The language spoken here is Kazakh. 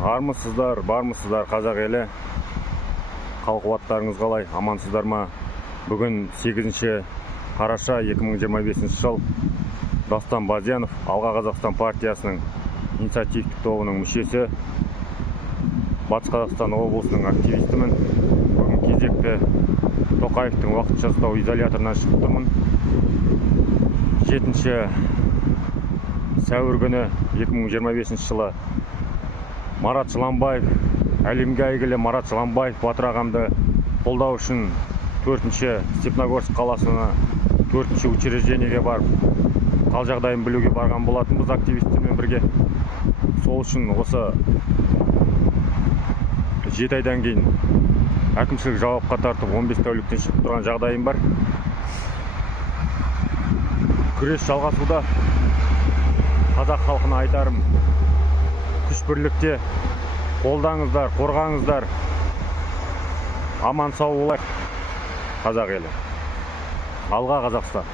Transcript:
Армысыздар, бармысыздар қазақ елі? Қал-қуаттарыңыз қалай? Амансыздар ма? Бүгін 8 қараша 2025 жыл. Дастан Базенов, Алға Қазақстан партиясының инициативтік тобының мүшесі, Батыс Қазақстан облысының активистімін. Бүгін кезекті Тоқаевтың уақытша ұстау изоляторынан шығып тұрмын. 7 сәуір күні 2025 жылы Марат Жыланбаев, әлемге әйгілі Марат Жыланбаев Батыр ағамды қолдау үшін 4-ші Степногорск қаласына 4-ші учреждениеге барып, қал жағдайын білуге барған болатынбыз активистермен бірге. Сол үшін осы 7 айдан кейін әкімшілік жауапқа тартып 15 тәуліктен шығып тұрған жағдайым бар. Күрес жалғасуда. Қазақ халқына айтарым, күш бірлікте қолдаңыздар, қорғаңыздар. Аман сау болайық, қазақ елі. Алға Қазақстан.